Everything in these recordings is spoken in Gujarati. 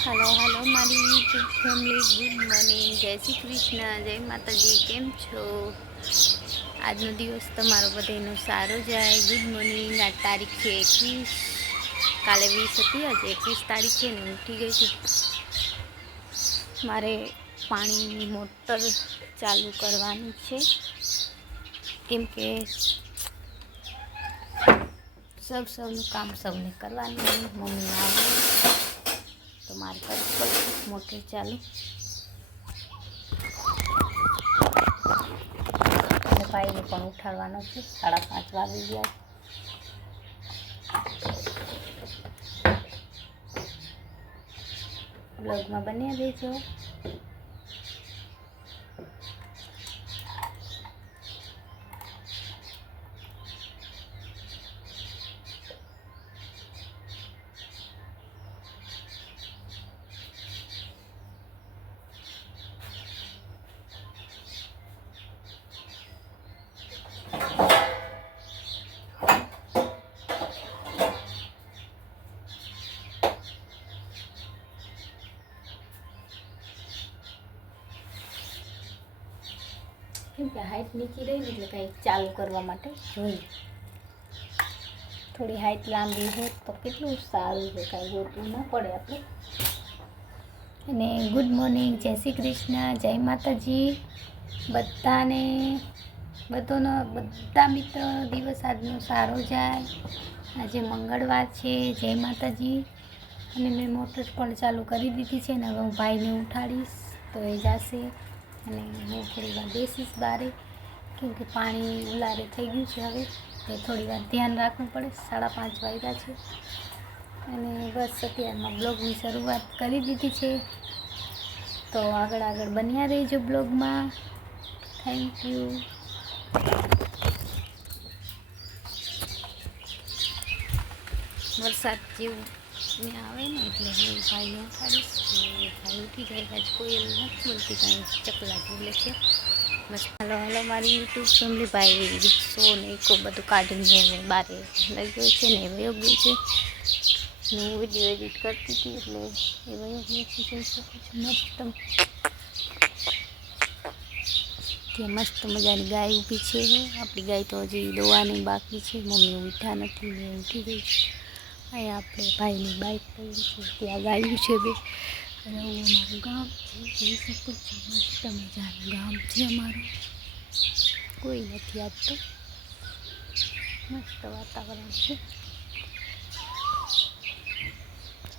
हेलो हेलो मारी यूट्यूब फैमिली गुड मॉर्निंग जय श्री कृष्ण जय माताजी केम छो। આજનો દિવસ તમારો બધાનો સારો જાય। Good morning. આજ તારીખ છે 21, કાલે 20 હતી, આજે 21 તારીખ છે ને ઉઠી ગઈ છું। મારે પાણીની મોટર ચાલુ કરવાની છે કેમ કે સૌનું કામ સૌને કરવાનું। મમ્મી આવે તો મારે કરવું પડશે મોટર ચાલુ। અને ભાઈને પણ ઉઠાડવાનો છે, 5:30 વાગી ગયા। બ્લોગમાં બન્યા રહેજો। કેમ કે હાઈટ નીચી રહી એટલે કંઈક ચાલુ કરવા માટે જોઈએ। થોડી હાઈટ લાંબી હોય તો કેટલું સારું છે, કાંઈ ગોતવું ના પડે આપણે। અને ગુડ મોર્નિંગ, જય શ્રી કૃષ્ણ, જય માતાજી બધાને। બધા મિત્રોનો દિવસ આજનો સારો જાય। આજે મંગળવાર છે, જય માતાજી। અને મેં મોટર પણ ચાલુ કરી દીધી છે ને હવે હું ભાઈને ઉઠાડીશ તો એ જશે અને હું થોડી વાર બેસીશ બારે, કેમ કે પાણી ઉલારે થઈ ગયું છે। હવે એ થોડી વાર ધ્યાન રાખવું પડે। 5:30 વાગ્યા છે અને બસ અત્યારમાં બ્લોગની શરૂઆત કરી દીધી છે, તો આગળ બન્યા રહેજો બ્લોગમાં। Thank you. વરસાદ જેવું ને આવે ને એટલે હું ભાઈને ઉઠાડીશ, ભાઈ ઉઠી જાય। આજ કોયલ નથી બોલતી, કાંઈ ચકલા બોલે છે। બસ હાલો હાલો મારી યુટ્યુબ ફેમિલી। ભાઈ રિક્ષો ને એકો બધું કાઢીને બારે લઈ ગયો છે ને એ વયો ગયો છે। હું વિડીયો એડિટ કરતી હતી એટલે એ વયો ગયો છે, જોઈ શકો છો। મસ્ત મજાની ગાય ઊભી છે। આપણી ગાય તો હજી દોવાની બાકી છે, મમ્મી ઉઠા નથી ને ઉઠી ગઈ છે। અહીંયા આપણે ભાઈની બાઇક પડી છે, ત્યાં ગાયું છે બે। અને અમારું ગામ છે, જોઈ શકો છો। મસ્ત મજાનું ગામ છે અમારું, કોઈ નથી આજ તો, મસ્ત વાતાવરણ છે।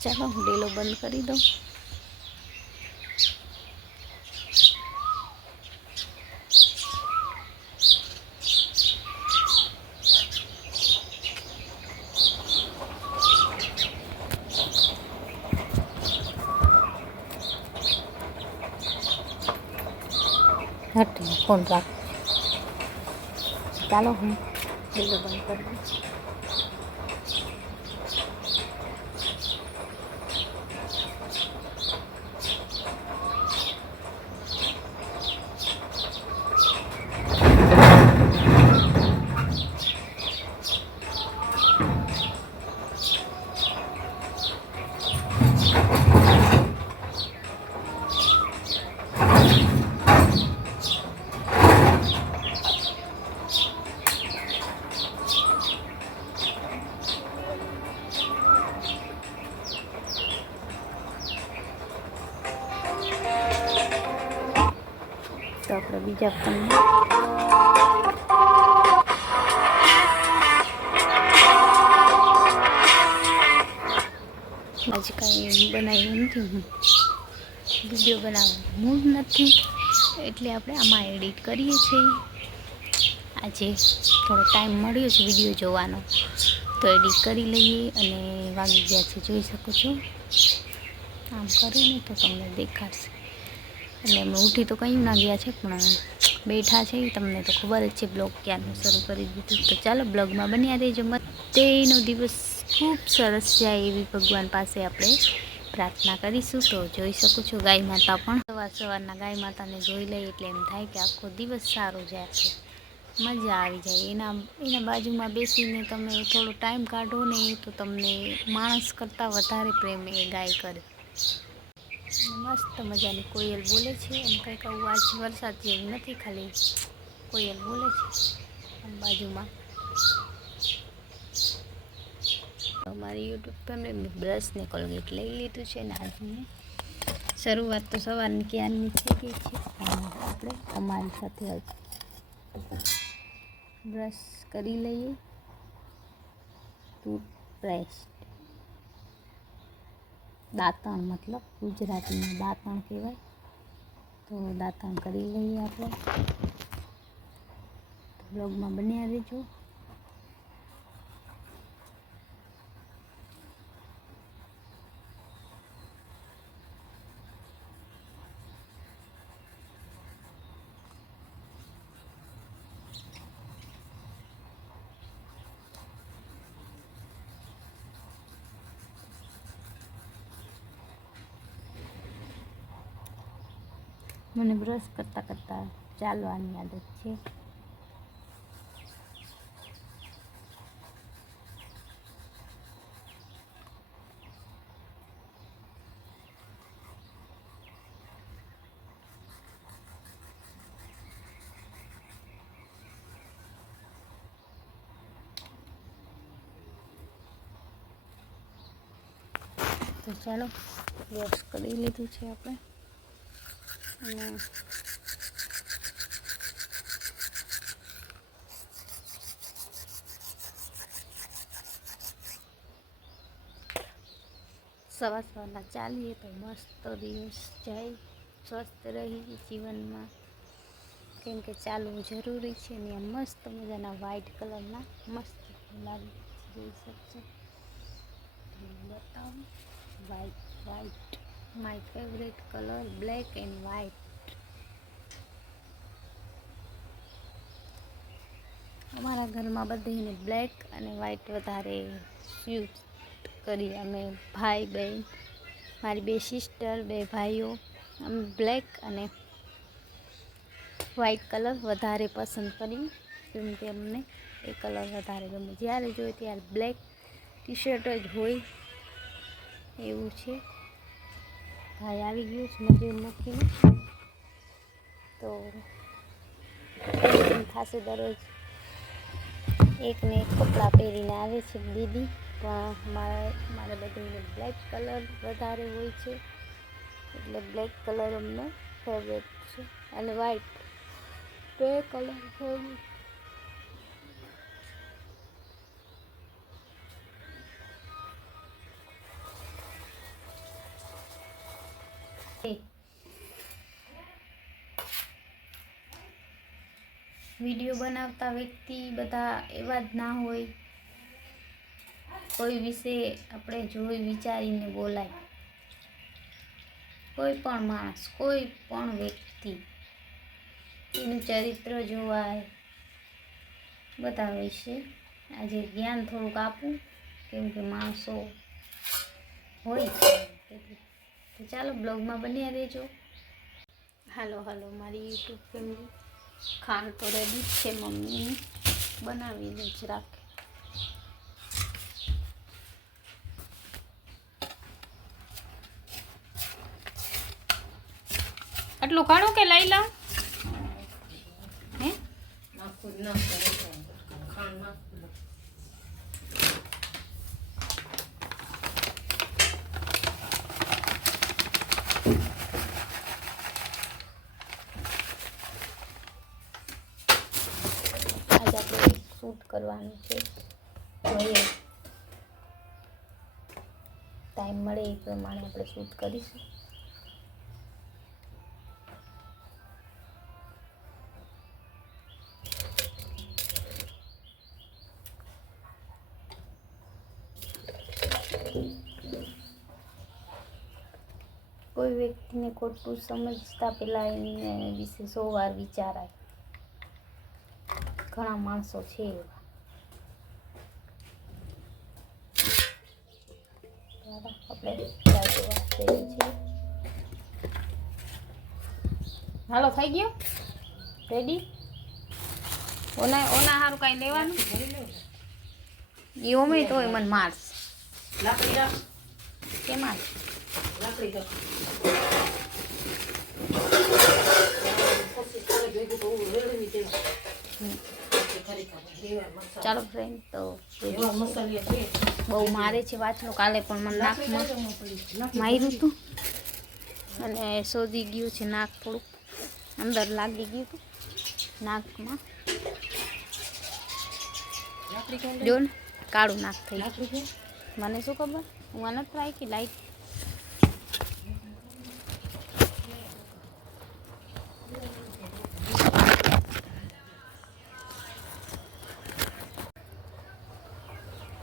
ચાલો હું ડેલો બંધ કરી દઉં। હટ ફોન રાખ, ચાલો હું ડેલો બંધ કરી દઉં। તો આપણે બીજા ફોનમાં આજે કાંઈ બનાવ્યું નથી, હું વિડીયો બનાવવાનું મૂડ નથી એટલે આપણે આમાં એડિટ કરીએ છીએ। આજે થોડો ટાઈમ મળ્યો છે વિડીયો જોવાનો તો એડિટ કરી લઈએ। અને વાગી ગયા છે, જોઈ શકો છો। આમ કરીને તો તમને દેખાડશે। એટલે અમે ઉઠી તો કંઈ ના ગયા છે પણ બેઠા છે, તમને તો ખબર જ છે બ્લોગ ક્યારનું શરૂ કરી દીધું। તો ચાલો બ્લોગમાં બન્યા રહેજો। તેનો દિવસ ખૂબ સરસ જાય એવી ભગવાન પાસે આપણે પ્રાર્થના કરીશું। તો જોઈ શકો છો ગાય માતા પણ સવારના ગાય માતાને જોઈ લઈએ એટલે એમ થાય કે આખો દિવસ સારો જાય છે, મજા આવી જાય। એના બાજુમાં બેસીને તમે થોડો ટાઈમ કાઢો ને તો તમને માણસ કરતાં વધારે પ્રેમ એ ગાય કરે। મસ્ત મજાની કોયલ બોલે છે અને કંઈક આવું આજ વરસાદ જેવું નથી, ખાલી કોયલ બોલે છે અને બાજુમાં અમારી યુટ્યુબ ફેમિલી બ્રશ ને કોલગેટ લઈ લીધું છે ને આજની શરૂઆત તો સવારની ક્યારની થઈ ગઈ છે અને આપણે અમારી સાથે બ્રશ કરી લઈએ. ટૂથબ્રશ દાંતણ મતલબ ગુજરાતીમાં દાંતણ કહેવાય, તો દાંતણ કરી લઈએ આપણે. બ્લોગમાં બન્યા રહેજો. મને બ્રશ કરતાં કરતાં ચાલવાની આદત છે. તો ચાલો બ્રશ કરી લીધું છે આપણે અને સવારના ચાલીએ તો મસ્ત દિવસ જાય, સ્વસ્થ રહી જીવનમાં, કેમ કે ચાલવું જરૂરી છે. ને મસ્ત મજાના વ્હાઈટ કલરના મસ્ત લાગે જોઈ શકશો. બતાવું white my favourite colour, black and white. અમારા ઘરમાં બધાને બ્લેક અને વ્હાઈટ વધારે યુઝ કરી. અમે ભાઈ બહેન, મારી 2 સિસ્ટર, 2 ભાઈઓ, અમે બ્લેક અને વ્હાઈટ કલર વધારે પસંદ કરી, કેમ કે અમને એ કલર વધારે ગમે. જ્યારે જોઈએ ત્યારે બ્લેક ટી શર્ટ જ હોય એવું છે. ભાઈ આવી ગયું છે મજૂર મૂકીને, તો ખાસે દરરોજ એકને એક કપડાં પહેરીને આવે છે દીદી, પણ મારે બધાને બ્લેક કલર વધારે હોય છે, એટલે બ્લેક કલર અમને ફેવરેટ છે અને વ્હાઈટ 2 કલર ફેવરેટ. વિડીયો બનાવતા વ્યક્તિ બધા એવા જ ના હોય, કોઈ વિશે આપણે જોઈ વિચારીને બોલાય. કોઈ પણ માણસ, કોઈ પણ વ્યક્તિ, એનું ચરિત્ર જોવાય, બધા વિશે આજે જ્ઞાન થોડુંક આપું, કેમ કે માણસો હોય એટલે. તો ચાલો બ્લોગમાં બન્યા રહેજો. હાલો મારી યુટ્યુબ ફેમિલી, ખાંડ તો રેડી છે, મમ્મીની બનાવીને જ રાખે. આટલું ખાણું કે લઈ લઉં? હે આજે આપણે શૂટ કરવાનું છે, જોઈએ ટાઈમ મળે એ પ્રમાણે આપણે શૂટ કરીશું. કોઈ વ્યક્તિને ખોટું સમજતા પહેલા એને વિશે 100 વાર વિચારાય. ઘણા માણસો છે એવા. આપણે હાલો થઈ ગયો રેડી. ઓના સારું કાંઈ લેવાનું એ ઓમે તો મને મારશ કેમાં ચાલો ફ્રેન્ડ, તો બહુ મારે છે વાંચલો. કાલે પણ મને નાકમાં માર્યું હતું અને શોધી ગયું છે. નાક થોડુંક અંદર લાગી ગયું હતું નાકમાં. જો ને કાળું નાક થઈ ગયું. મને શું ખબર, હું આને ટ્રાય કે લાઈટ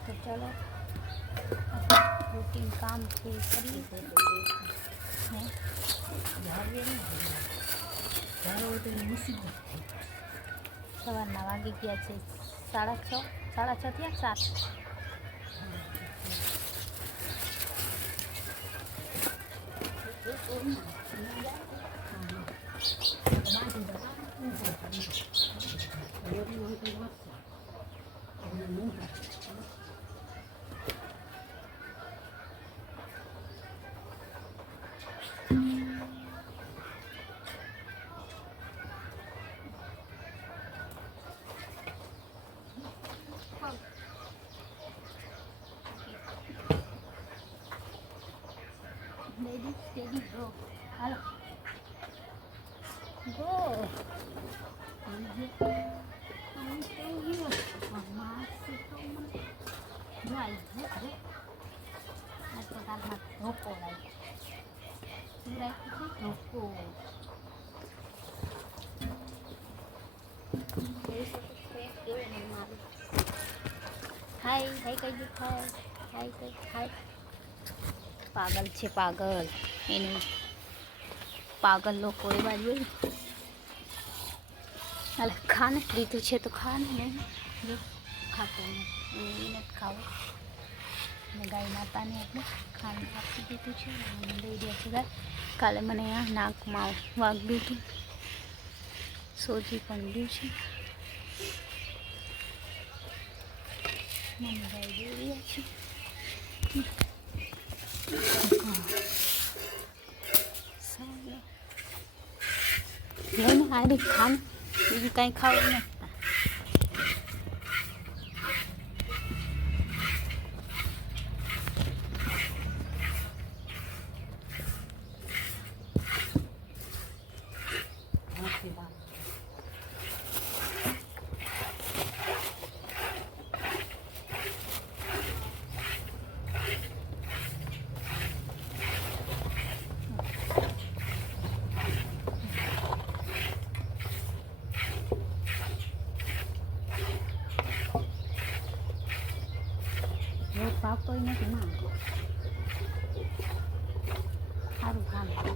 તો ચાલો રૂટીન કામ પૂરું કરીએ. સવારના વાગી ગયા છે 6:30, 6:30 થયા 7. Lady, steady, go. Hello. Go. I'm still here. Mama, sit down. Right, right. I forgot my rope, right? You like to take rope? Hi, hi, hi, hi, hi. પાગલ છે પાગલ, એનું પાગલ લોકો એ બાજુ હાલે ખાને લીધું છે તો ખાને નહીં ખાતો એને જ ખાવું. અને ગાય માતાને એટલે ખાને આપી દીધું છે અને દઈ દે છે ગાય. કાલે મને આ નાકમાં વાગ્યું હતું, સોજી પણ ગયું છે. મને ગાય દઈ રહ્યા છે. લઈને હારી ખાન, બીજું કાંઈ ખાવું નહીં. પાપો નથી માં સારું કામ છે.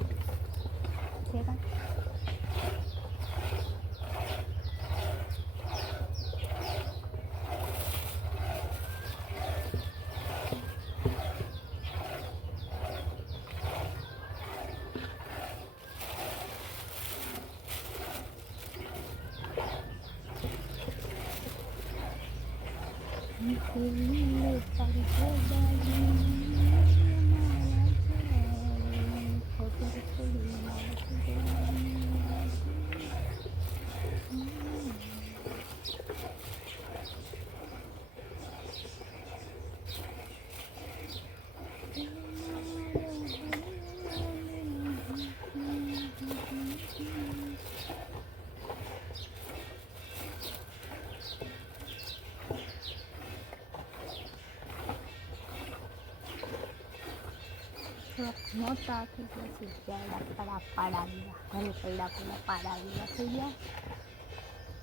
મોટા થઈ ગયા છે, જાડા પાડા ઘરે પૈડા પાડા થઈ ગયા.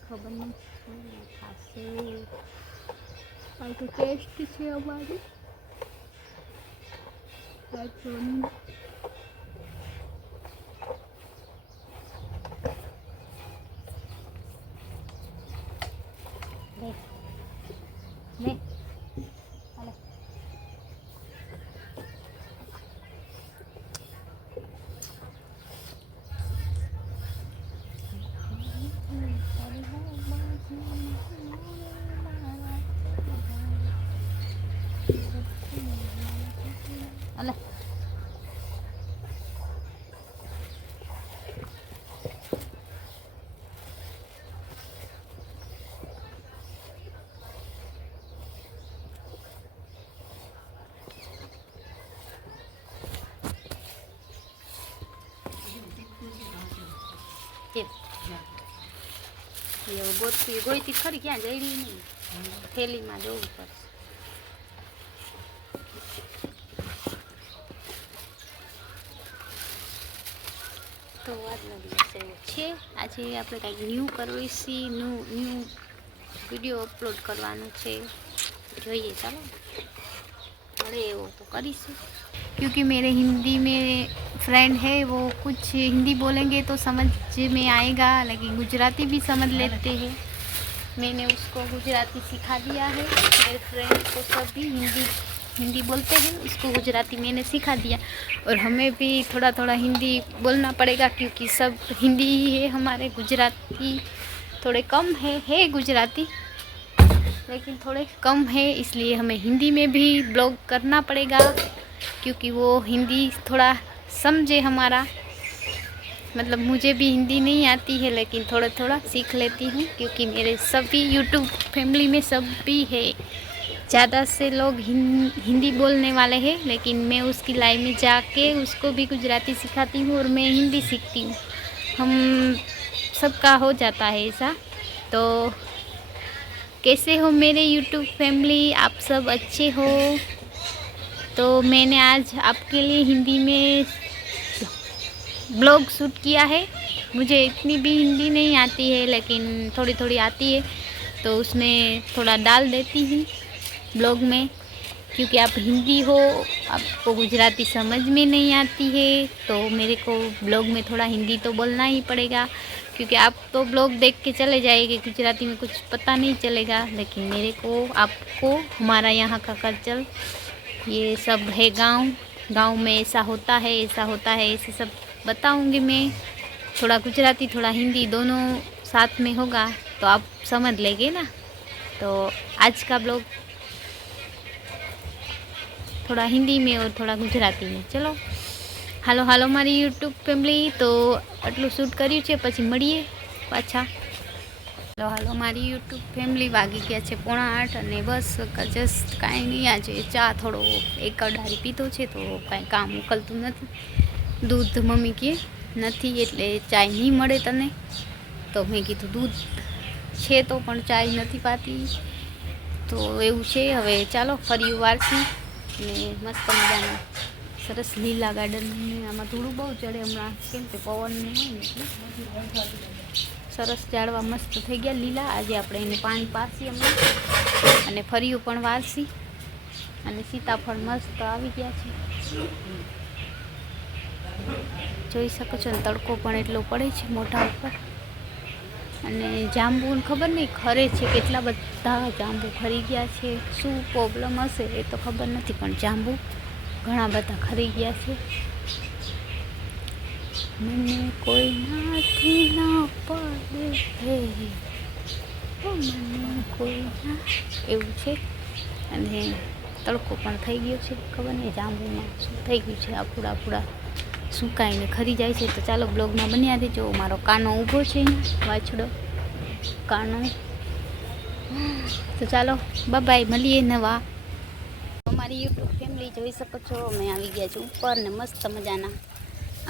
ખબર નહીં શું થશે. આ તો ટેસ્ટ છે અમારી. અલે કે એવું ગોઈતી ખરી ક્યાં જઈ રહી નહીં, થેલીમાં જોવું પડશે. તો આજનો દિવસ એવો છે. આજે આપણે કંઈક ન્યૂ કરવીશી, ન્યૂ વિડીયો અપલોડ કરવાનું છે. જોઈએ ચાલો મળે એવો તો કરીશું. क्योंकि मेरे हिंदी में फ्रेंड है, वो कुछ हिंदी बोलेंगे तो समझ में आएगा, लेकिन गुजराती भी समझ लेते हैं. मैंने उसको गुजराती सिखा दिया है. मेरे फ्रेंड को सभी हिंदी बोलते हैं, उसको गुजराती मैंने सिखा दिया. और हमें भी थोड़ा थोड़ा हिंदी बोलना पड़ेगा, क्योंकि सब हिंदी ही है. हमारे गुजराती थोड़े कम है गुजराती, लेकिन थोड़े कम है, इसलिए हमें हिंदी में भी ब्लॉग करना पड़ेगा, क्योंकि वो हिंदी थोड़ा समझे हमारा. मतलब मुझे भी हिंदी नहीं आती है, लेकिन थोड़ा थोड़ा सीख लेती हूँ, क्योंकि मेरे सभी यूट्यूब फैमिली में सभी है. ज़्यादा से लोग हिंदी बोलने वाले हैं, लेकिन मैं उसकी लाइफ में जाके उसको भी गुजराती सिखाती हूँ और मैं हिंदी सीखती हूँ. हम सबका हो जाता है ऐसा. तो कैसे हो मेरे यूट्यूब फैमिली, आप सब अच्छे हो? तो मैंने आज आपके लिए हिंदी में ब्लॉग शूट किया है. मुझे इतनी भी हिंदी नहीं आती है, लेकिन थोड़ी थोड़ी आती है, तो उसमें थोड़ा डाल देती हूँ ब्लॉग में. क्योंकि आप हिंदी हो, आपको गुजराती समझ में नहीं आती है, तो मेरे को ब्लॉग में थोड़ा हिंदी तो बोलना ही पड़ेगा. क्योंकि आप तो ब्लॉग देख के चले जाएंगे, गुजराती में कुछ पता नहीं चलेगा, लेकिन मेरे को आपको हमारा यहाँ का कल्चर, ये सब है गांव में ऐसा होता है ऐसे सब बताऊंगी मैं. थोड़ा गुजराती थोड़ा हिंदी दोनों साथ में होगा तो आप समझ लेंगे ना. तो आज का ब्लॉग थोड़ा हिंदी में और थोड़ा गुजराती में. चलो હાલો મારી યુટ્યુબ ફેમિલી. તો આટલું શૂટ કર્યું છે, પછી મળીએ પાછા. હાલો મારી યુટ્યુબ ફેમિલી. વાગી ગયા છે 7:45 અને બસ જસ્ટ કાંઈ નહીં, આજે ચા થોડો એક અડારી પીધો છે, તો કાંઈ કામ ઉકલતું નથી. દૂધ મમ્મી કહે નથી એટલે ચાય નહીં મળે તને, તો મેં કીધું દૂધ છે તો પણ ચાય નથી પાતી, તો એવું છે. હવે ચાલો ફરી વારસી ને મસ્ત મજાનું સરસ લીલા ગાર્ડન. આમાં થોડું બહુ ચડે હમણાં, કેમ કે પવન હોય ને એટલે સરસ ઝાડવા મસ્ત થઈ ગયા લીલા. આજે આપણે એને પાણી પાસી હમણાં, અને ફરીયું પણ વારસી, અને સીતાફળ મસ્ત આવી ગયા છે, જોઈ શકો છો ને. તડકો પણ એટલો પડે છે મોઢા ઉપર. અને જાંબુને ખબર નહીં ખરે છે, કેટલા બધા જાંબુ ખરી ગયા છે. શું પ્રોબ્લેમ હશે એ તો ખબર નથી, પણ જાંબુ ઘણા બધા ખરી ગયા છે. મને કોઈ નાથી ના પડે હે, મને કોઈ ના, એવું છે. અને તડકો પણ થઈ ગયો છે, ખબર નહીં જાંબુમાં શું થઈ ગયું છે. આપણા સુકાઈને ખરી જાય છે. તો ચાલો બ્લોગમાં બન્યા દેજો. મારો કાનો ઊભો છે અહીંયા, વાછડો કાનો. તો ચાલો બાય, મળીએ નવા. અમારી યુટ્યુબ ફેમિલી જોઈ શકો છો, અમે આવી ગયા છીએ ઉપર, ને મસ્ત મજાના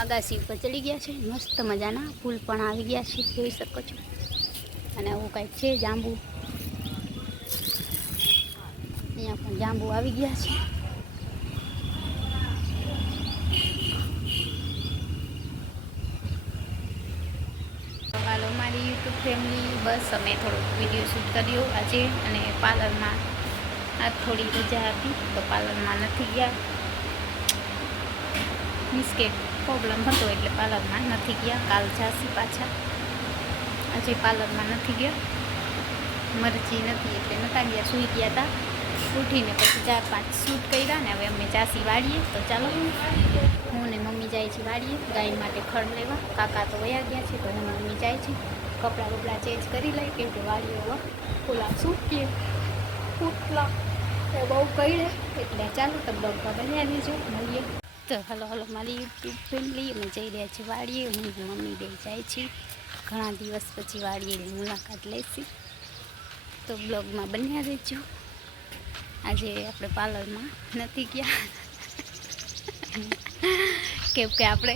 અગાસી ઉપર ચડી ગયા છે. મસ્ત મજાના ફૂલ પણ આવી ગયા છે, જોઈ શકો છો. અને આવું કંઈક છે જાંબુ, અહીંયા પણ જાંબુ આવી ગયા છે. હાલો મારી યુટ્યુબ ફેમિલી. બસ અમે થોડોક વિડીયો શૂટ કર્યો આજે, અને પાર્લરમાં આ થોડી રજા હતી, તો પાર્લરમાં નથી ગયા. મીન્સ કે પ્રોબ્લેમ હતો એટલે પાર્લરમાં નથી ગયા. કાલ જાસી પાછા, આજે પાર્લરમાં નથી ગયા, મરજી નથી એટલે નહોતા ગયા. સૂઈ ગયા હતા, ઉઠીને પછી 4-5 શૂટ કર્યા ને હવે અમે જાસી વાળીએ. તો ચાલો હું ને મમ્મી જાય છે વાળીએ ગાય માટે ખડ લેવા. કાકા તો વયા ગયા છે, તો હું મમ્મી જાય છે. કપડાં બપડા ચેન્જ કરી લઈ, કેમ કે વાળીઓ ખુલ્લા સૂકીએ ફૂટલા એ બહુ કહીએ, એટલે ચાલો તો બ્લોગમાં બન્યા દેજો, મળીએ. તો હલો મારી યુટ્યુબ ફેમિલી. અમે જઈ રહ્યા છીએ વાળીએ, હું મમ્મી બે જાય છે. ઘણા દિવસ પછી વાળીએની મુલાકાત લઈશી, તો બ્લોગમાં બન્યા દેજો. આજે આપણે પાર્લરમાં નથી ગયા, કેમ કે આપણે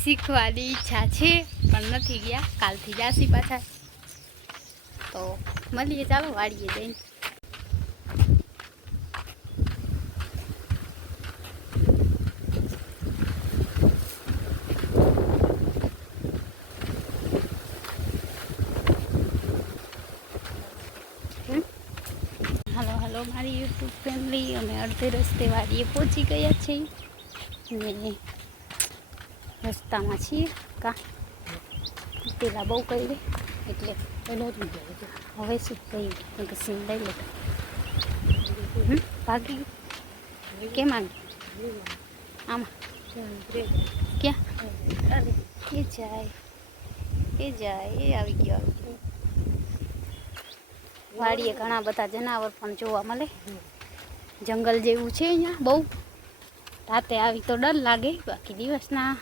શીખવાની ઈચ્છા છે. પણ નથી ગયા, કાલથી જાસી પાછા. તો મળીએ, ચાલો વાડીએ જઈને. હાલો મારી યુટ્યુબ ફેમિલી, અમે અડધે રસ્તે વાડીએ પહોંચી ગયા છીએ ને રસ્તામાં છીએ. પેલા બહુ કરી દે એટલે હવે શું કહ્યું કે સીન લઈ લે. ભાગી કેમ આવી આમાં ક્યાં એ જાય એ આવી ગયો. વાડીએ ઘણા બધા જનાવર પણ જોવા મળે. જંગલ જેવું છે અહીંયા બહુ. રાતે આવી તો ડર લાગે, બાકી દિવસના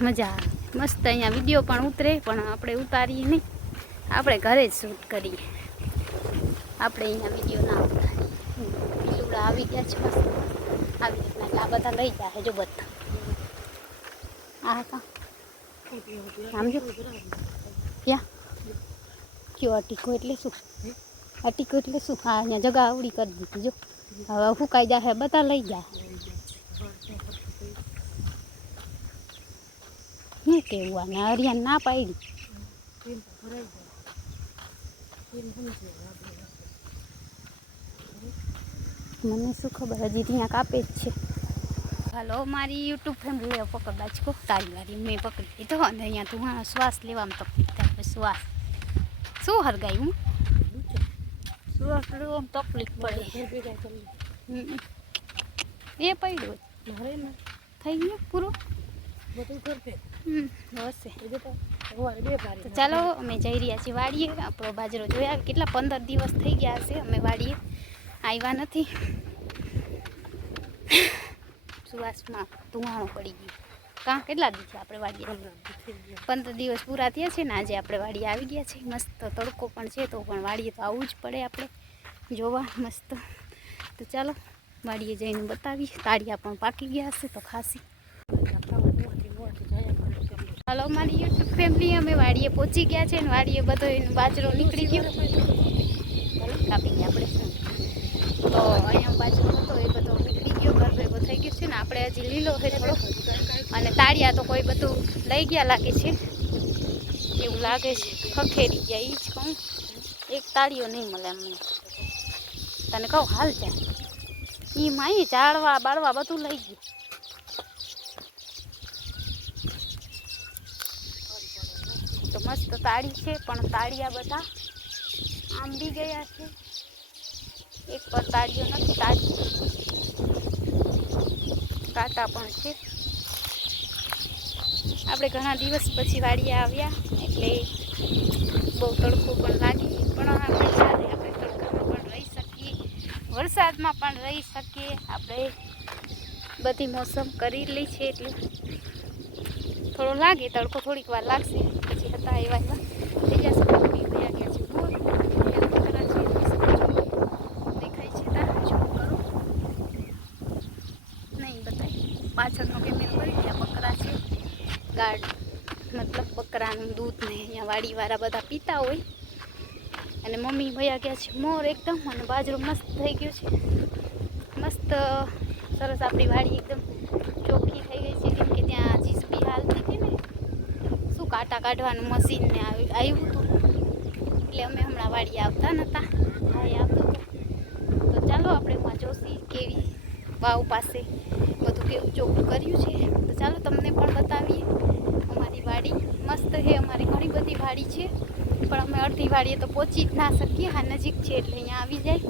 મજા આવે. મસ્ત અહીંયા વિડીયો પણ ઉતરે, પણ આપણે ઉતારીએ નહીં, આપણે ઘરે જ શૂટ કરીએ. આપણે અહીંયા વિડીયો ના ઉતારીએ. પીલુડા આવી ગયા છે મસ્ત આવી રીતના, એટલે આ બધા લઈ જાય. જો બધા આ હતા આમ જો ક્યાં કયો અટીકો એટલે શું? અટીકો એટલે શું? હા, અહીંયા જગા આવડી કરી દીધી. જો હવે ફૂંકાઈ જાય, બધા લઈ જાય. શું કેવું આને? હરિયાણ ના પાડી. મને શું ખબર, હજી ત્યાં કાપે જ છે. હાલો મારી યુટ્યુબ ફેમિલી, પકડ બાજકો તારી વાળી મેં પકડી દીધો. અને અહીંયા તું શ્વાસ લેવામાં તકલીફ થાય. શ્વાસ શું હરગાયું? શ્વાસ લેવામાં તકલીફ પડે. એ પડ્યો થઈ ગયો પૂરો. હશે. તો ચાલો અમે જઈ રહ્યા છીએ વાડીએ. આપણો બાજરો જોયા કેટલા 15 દિવસ થઈ ગયા હશે અમે વાડીએ આવ્યા નથી. સુવાસમાં ધુવાણો પડી ગયો. કાં કેટલા દિવસ આપણે વાડીએ? 15 દિવસ પૂરા થયા છે ને આજે આપણે વાડીએ આવી ગયા છે. મસ્ત તડકો પણ છે, તો પણ વાડીએ તો આવવું જ પડે આપણે જોવા મસ્ત. તો ચાલો વાડીએ જઈને બતાવીએ. તાળિયા પણ પાકી ગયા હશે તો ખાસી. હાલો મારી યુટ્યુબ ફેમિલી, અમે વાડીએ પહોંચી ગયા છે ને વાડીએ બધો એનો બાજરો નીકળી ગયો. કાપી ગયા આપણે. તો અહીંયા બાજરો હતો એ બધો નીકળી ગયો, ઘર ભેગો થઈ ગયો છે ને. આપણે હજી લીલો છે થોડો, અને તાળિયા તો કોઈ બધું લઈ ગયા લાગે છે એવું લાગે છે. ખખેરી ગયા એ જ કહું. એક તાળીઓ નહીં મળે અમને. તને કહું હાલ જાય એ માઈ ઝાડવા બાળવા બધું લઈ ગયું. તો મસ્ત તાળી છે, પણ તાળિયા બધા આંબી ગયા છે. એક પર તાળીઓ નથી, તાળી કાંટા પણ છે. આપણે ઘણા દિવસ પછી વાડીએ આવ્યા એટલે બહુ તડકો પણ લાગે, પણ આપણે ચાલે. આપણે તડકામાં પણ રહી શકીએ, વરસાદમાં પણ રહી શકીએ. આપણે બધી મોસમ કરી લઈ છે એટલે થોડો લાગે તડકો, થોડીક વાર લાગશે. પછી હતા એવા થઈ જશે. મમ્મી વયા ગયા છે બોર. દેખાય છે તાર જો કરો નહીં બતાય. પાછળનો કેમેરો કરી ત્યાં બકરા છે. ગાર્ડ મતલબ બકરાનું દૂધ ને અહીંયા વાડીવાળા બધા પીતા હોય. અને મમ્મી વયા ગયા છે મોર એકદમ. અને બાજરો મસ્ત થઈ ગયો છે, મસ્ત સરસ. આપણી વાડી એકદમ ચોખ્ખી થઈ ગઈ છે, કેમ કે ત્યાં જીસબી હાલતી હતી ને, શું કાંટા કાઢવાનું મશીન ને આવ્યું હતું એટલે અમે હમણાં વાડી આવતા નહોતા. ભાઈ આવતો હતો. તો ચાલો આપણે માં જોશી કેવી વાવ પાસે બધું કેવું ચોખ્ખું કર્યું છે. તો ચાલો તમને પણ બતાવીએ. અમારી વાડી મસ્ત છે. અમારી ઘણી બધી વાડી છે, પણ અમે અડધી વાડીએ તો પહોંચી જ ના શકીએ. હા નજીક છે એટલે અહીંયા આવી જાય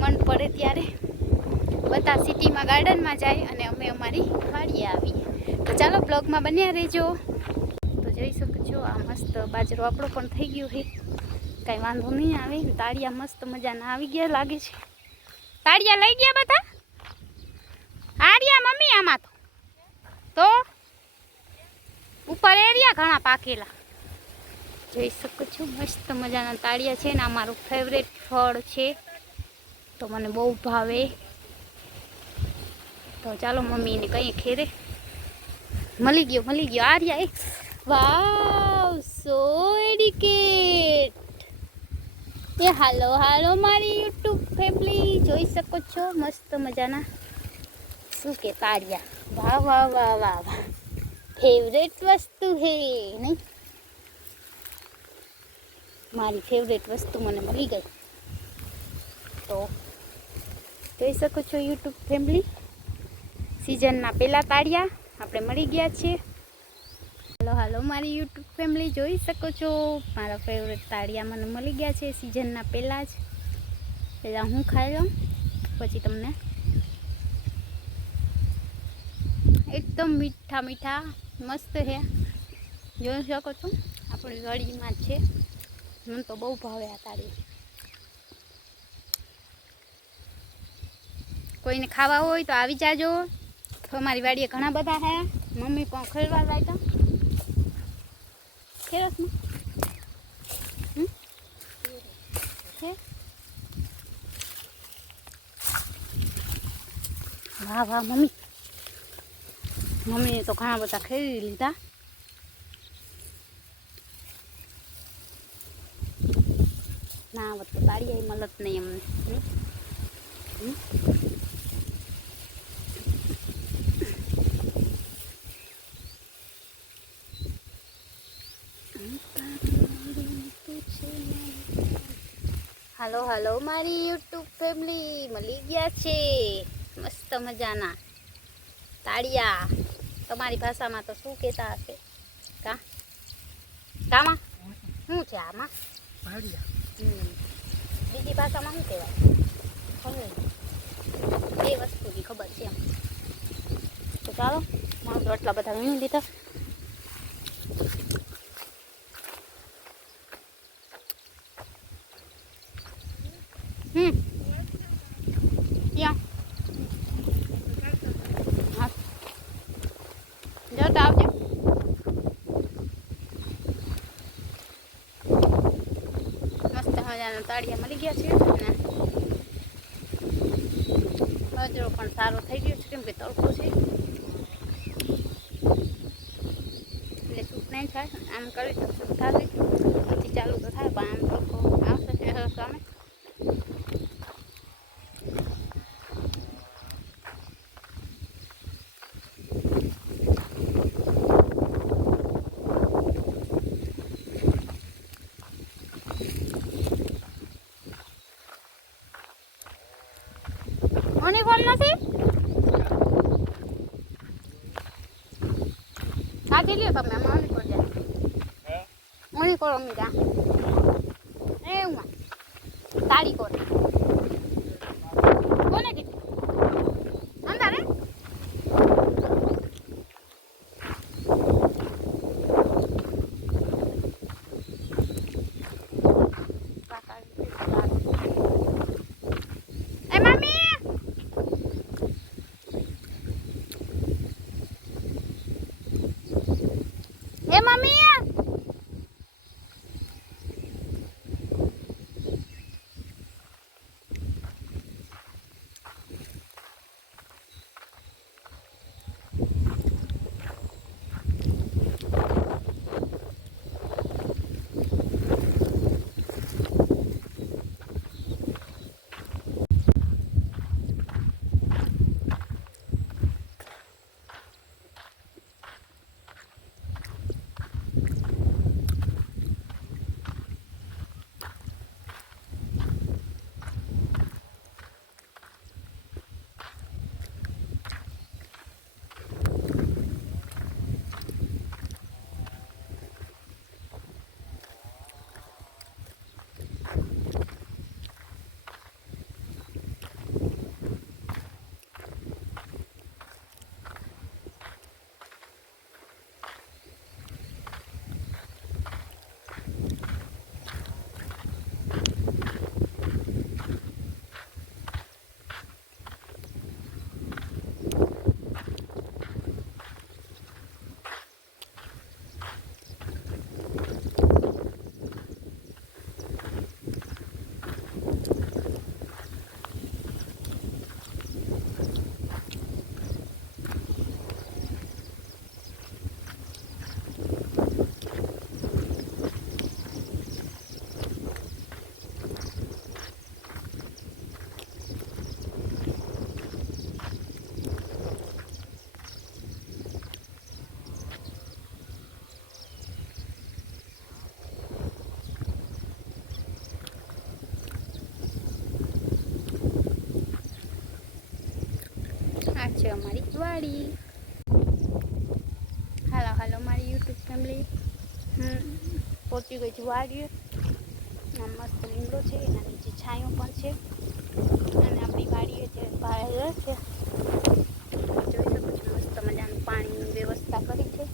મન પડે ત્યારે. બધા સિટીમાં ગાર્ડનમાં જાય અને અમે અમારી વાડીએ આવીએ. તો ચાલો બ્લોગમાં બન્યા રહેજો. તો જોઈ શકો છો આ મસ્ત બાજરો આપણો પણ થઈ ગયો છે, કાંઈ વાંધો નહીં આવે. તાળિયા મસ્ત મજાના આવી ગયા લાગે છે. તાળિયા લઈ ગયા બધા હારિયા મમ્મી. આમાં તો ઉપર એરિયા ઘણા પાકેલા જોઈ શકો છો. મસ્ત મજાના તાળિયા છે ને આ મારું ફેવરેટ ફળ છે, તો મને બહુ ભાવે. તો ચાલો મમ્મીને કહીએ ખેરે મળી ગયો આર્યા. વાવ, સો એડિકેટ. એ હાલો મારી યુટ્યુબ ફેમિલી, જોઈ શકો છો મસ્ત મજાના શું કે તાળિયા. વાહ વાહ વાહ વાહ વાહ, ફેવરેટ વસ્તુ હે નહીં? મારી ફેવરેટ વસ્તુ મને મળી ગઈ. તો જોઈ શકો છો યુટ્યુબ ફેમિલી, સિઝનના પહેલા તાળિયા આપણે મળી ગયા છે. હાલો મારી યુટ્યુબ ફેમિલી, જોઈ શકો છો મારા ફેવરેટ તાળિયા મને મળી ગયા છે સિઝનના પહેલાં જ. પહેલાં હું ખાઈ લઉં પછી તમને. એકદમ મીઠા મીઠા મસ્ત છે, જોઈ શકો છો આપણી ગળીમાં છે. મને તો બહુ ભાવે આ તાળિયા. કોઈને ખાવા હોય તો આવી જાજો. અમારી વાડીએ ઘણા બધા છે. મમ્મી પણ ખરીદવા જાય તો ખેરસમાં વાહ વાહ મમ્મીએ તો ઘણા બધા ખરીદી લીધા. ના આવત તો તાળિયા મળત નહીં અમને. હાલો મારી યુટ્યુબ ફેમિલી, મળી ગયા છે મસ્ત મજાના તાળિયા. તમારી ભાષામાં તો શું કહેતા હશે? કામાં શું છે આમાં? બીજી ભાષામાં શું કહેવાય? એ વસ્તુની ખબર છે એમ. તો ચાલો, મારું તો આટલા બધા વીણી લીધા. ક્યાં હા જતા આવજે. મસ્ત મજાના તાળિયા મળી ગયા છે અને ગજરો પણ સારો થઈ ગયો છે, કેમ કે તડકો છે એટલે સૂટ નહીં થાય. આમ કરી તો સૂટ થશે, પછી ચાલુ તો થાય પણ આમ તડકો આવશે સામે. મને ફોન નથી કાઢી લ્યો તમે. મને કોણ જાય મને કોણ અમી જા એવું તાળી કોણ કોને કીધું અંધારે? એ મમ્મી અમારી વાડી. હાલો હાલો મારી યુટ્યુબ ફેમિલી. પહોંચી ગઈ છું વાડીએ. મસ્ત લીમડો છે, એના નીચે છાંયો પણ છે, અને આપણી વાડીએ જે બહાર છે જોઈ શકો છો. મસ્ત મજાનું પાણીની વ્યવસ્થા કરી છે,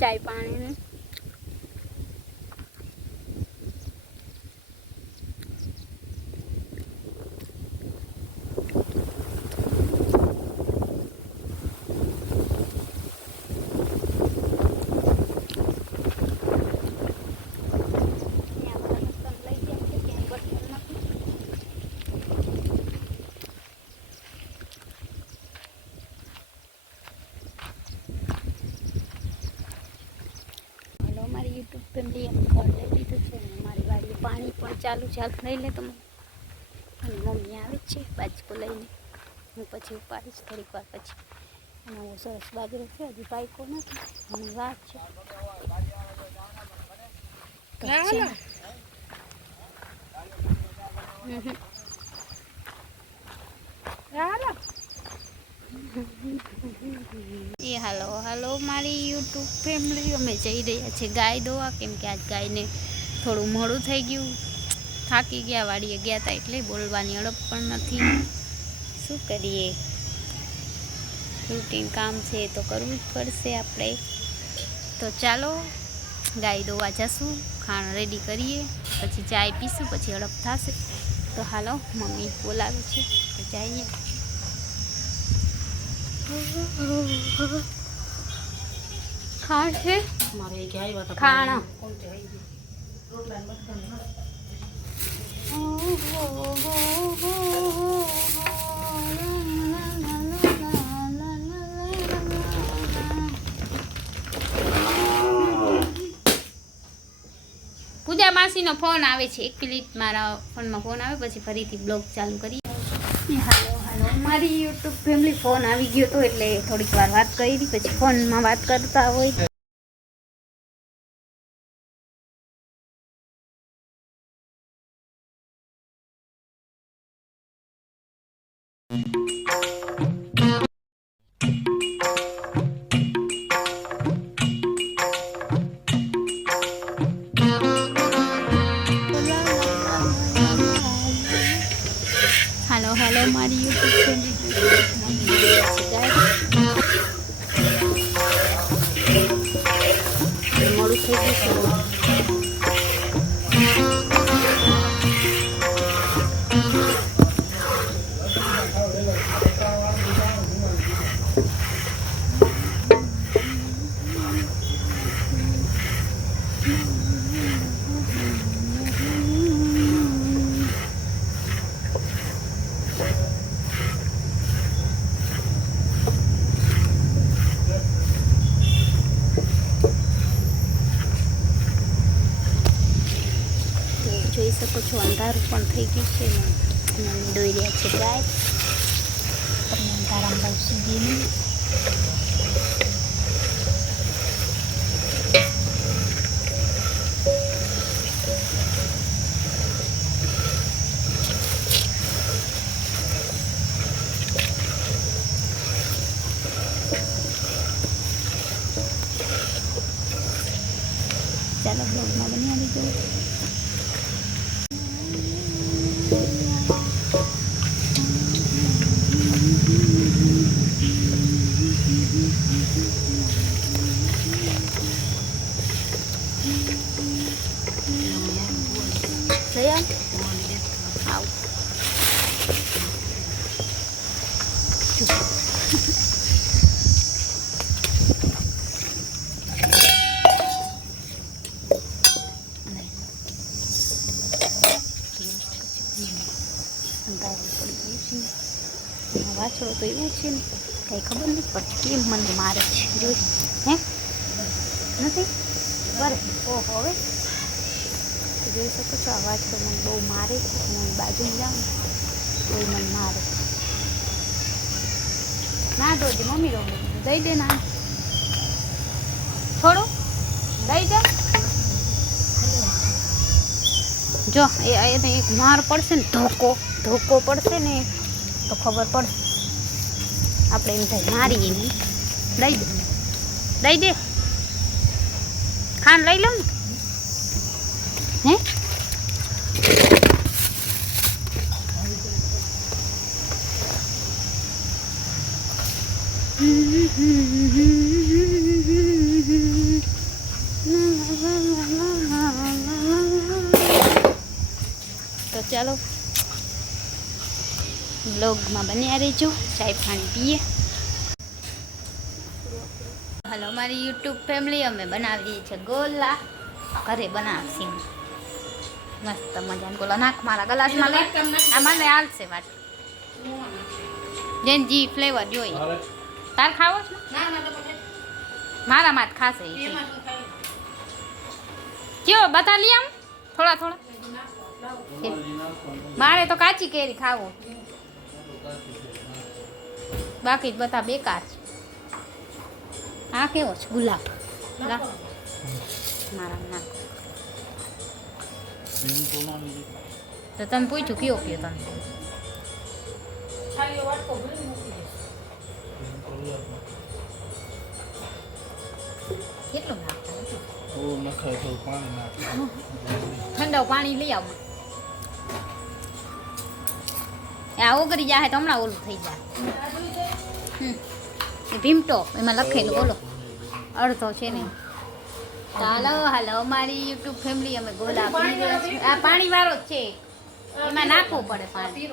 ચાય પાણીની. મારી યુટ્યુબ ફેમિલી એમ ઘર લઈ લીધું છે, અને મારી વાડીએ પાણી પણ ચાલુ લઈ લે તમે. અને મમ્મી આવે છે બાજકો લઈને, હું પછી ઉપાડીશ થોડીક વાર પછી. અને હું સરસ બાજરો છે, હજી પાકો નથી, ઘણી વાર છે. એ હાલો હાલો મારી યુટ્યુબ ફેમિલી. અમે જઈ રહ્યા છીએ ગાય દોવા, કેમ કે આજ ગાયને થોડું મોડું થઈ ગયું, થાકી ગયા. વાડીએ ગયા હતા એટલે બોલવાની અડપ પણ નથી. શું કરીએ, રૂટીન કામ છે તો કરવું જ પડશે આપણે. તો ચાલો ગાય દોવા જશું, ખાણ રેડી કરીએ, પછી ચાય પીશું, પછી અડપ થશે. તો હાલો મમ્મી બોલાવે છે તો જઈએ. ખાણ છે ખાણા. પૂજા માસીનો ફોન આવે છે, 1 મિનિટ મારા ફોનમાં ફોન આવે, પછી ફરીથી બ્લોગ ચાલુ કરીએ. હાલો હાલો મારી યુટ્યુબ ફેમિલી. ફોન આવી ગયો હતો એટલે થોડીક વાર વાત કરી, પછી ફોનમાં વાત કરતા હોય. હાલો હાલો મારી યુટ્યુબ ફેમિલી. મોડું થઈ ગયું જોઈ શકો છો. અંધારું પણ થઈ ગયું છે, મમ્મી દોઈ રહ્યા છે ગાય. તમને અંધારામાં બહુ સુધી નહીં. ચાલો બ્લોગમાં બની આવી ગયું. વાછળો તો એવું છે ને કંઈ ખબર નથી પડતી, કેમ મને મારે છે જોઈ. હે નથી બરે. ઓહો હવે જોઈ શકો છો, આ વાછળો મને બહુ મારે છે. હું બાજુમાં જાઉં તો મને મારે. ના દોજે મમ્મી રો દઈ દે, ના થોડું દઈ દે. જો એને એક માર પડશે ને, ધોકો પડશે ને તો ખબર પડે. આપણે એમ થાય મારીએ નહીં. દઈ દે ખાંડ લઈ લઉં ને. હે તો ચાલો બ્લોગમાં બન્યા રહેજો. ચાય પાણી પીએ. હાલો મારી યુટ્યુબ ફેમિલી, અમે બનાવીએ છીએ ગોલા. ઘરે બનાવશી મસ્ત મજાના ગોલા. નાખ મારા ગ્લાસમાં લે. આ મને હાલશે વાત. જેન જી ફ્લેવર જોઈએ. તાર ખાવો છે? મારા માં ખાશે. કયો બતા લી આમ થોડા થોડા. મારે તો કાચી કેરી ખાવો, બાકી બધા બેકાર છે. આ કેવો છે ગુલાબ? મારા ના તો તમે પૂછ્યું કયો કયો તમે? કેટલું ઠંડુ પાણી લઈ આવો. આ ઓગળી જાય તો હમણાં ઓલું થઈ જાય. ભીમટો એમાં લખેલું બોલો અડધો છે ને. ચાલો હાલો અમારી યુટ્યુબ ફેમિલી, અમે ગોલા પી રહ્યા છીએ. આ પાણી વાળો જ છે, એમાં નાખવું પડે પાણી.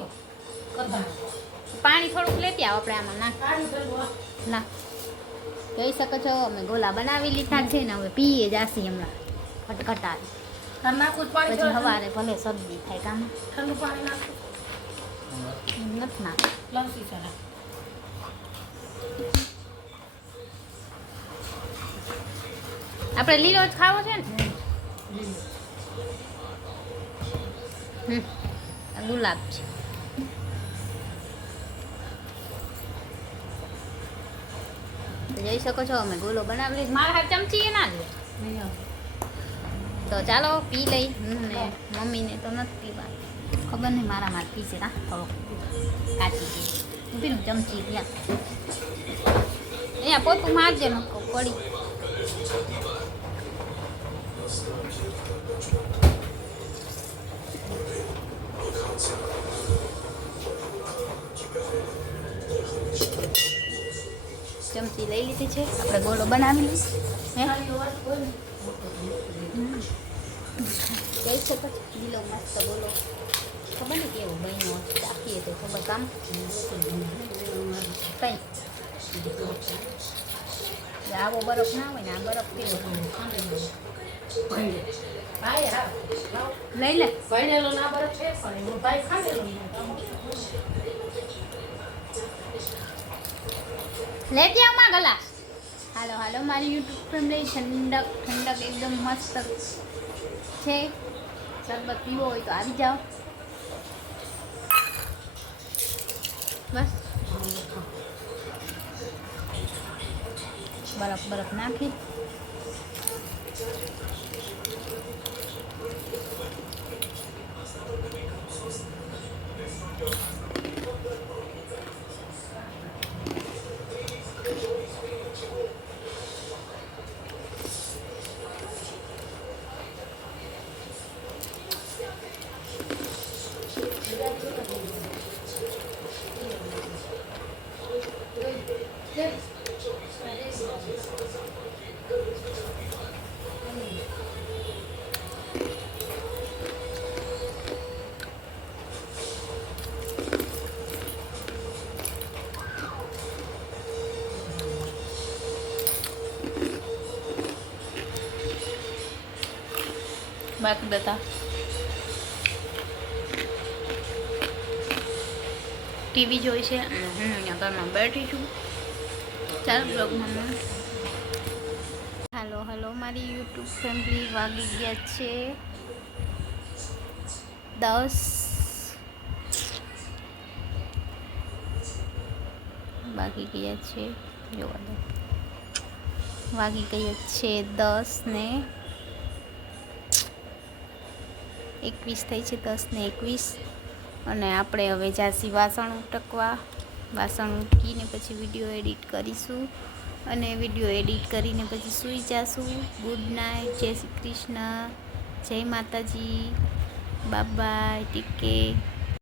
પાણી થોડુંક લેતી આવો આપણે આમાં ના જોઈ શકો છો. અમે ગોલા બનાવી લીધા છે ને હવે પીએ જાસી હમણાં ખટખટાવી. પછી સવારે ભલે શરદી થાય કામ ઠંડુ પાણી નાખું નથી નાખું. આપણે લીલો જ ખાવો છે ને. ગુલાબ છે. જોઈ શકો છો અમે ગોલો બનાવી લીધો. મારા હાથ ચમચી ના લે તો ચાલો પી લઈ. મમ્મીને તો નથી પીવા, ખબર નહીં મારા માં પીશે. ના થોડોક કાચી પી પીનું ચમચી ત્યાં અહીંયા પોતું મારજે ન પડી. ચમચી લઈ લીધી છે. આપણે ગોળો બનાવી લઈશું. જઈ શકો લીલો મસ્ત ગોળો. ખબર નહીં કેવો બન્યો ચાખીએ તો ખબર. કામ કંઈ આવો બરફ ના હોય ને આ બરફ કેવો લઈ લે. લેતી આમાં ગલા. હાલો હાલો મારી યુટ્યુબ ફેમિલી, ઠંડક ઠંડક એકદમ મસ્ત છે. શરબત પીવો હોય તો આવી જાઓ. બસ બરફ બરફ નાખી બાકી બધા ટીવી જોઈ છે અને હું અહીંયા ઘરમાં બેઠી છું. ચાલો બ્લોગમાં હાલો હાલો મારી યુટ્યુબ ફેમિલી. વાગી ગયા છે 10. વાગી ગયા છે જોવા દો. વાગી ગયા છે 10 ને 21 થઈ છે. 10 ને 21 અને આપણે હવે જાસી વાસણ ઉટકવા. વાસણ ઉટકીને પછી વિડીયો એડિટ કરીશું અને વિડીયો એડિટ કરીને પછી સૂઈ જાશું. ગુડ નાઇટ, જય શ્રી કૃષ્ણ, જય માતાજી, બાય બાય, ટેક કેર.